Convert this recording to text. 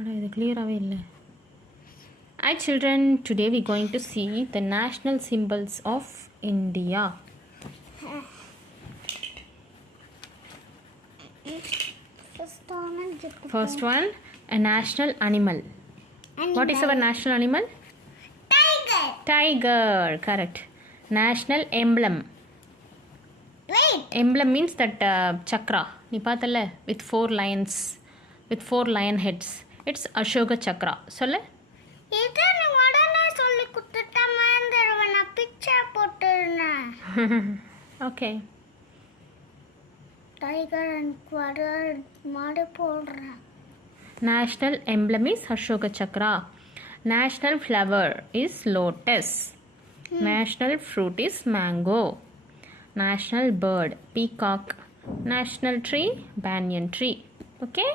இது கிளியராகவே இல்லை. Hi children, today we are going to see the national symbols of India. First one, a national animal. What is our national animal? Tiger. Tiger, correct. National emblem. Wait. Emblem means that chakra. நீ பார்த்தல with four lions, with four lion heads. It's Ashoka chakra. சொல்லு. இதை நீ உடனே சொல்லி கொடுத்துட்டா மறந்துடுவேன். நான் picture போட்டுருந்தேன். Okay. டைகர் அண்ட் குவாடர் மாடு போடுறேன். National emblem is Ashoka chakra. National flower is lotus. National fruit is mango. National bird peacock. National tree banyan tree. Okay.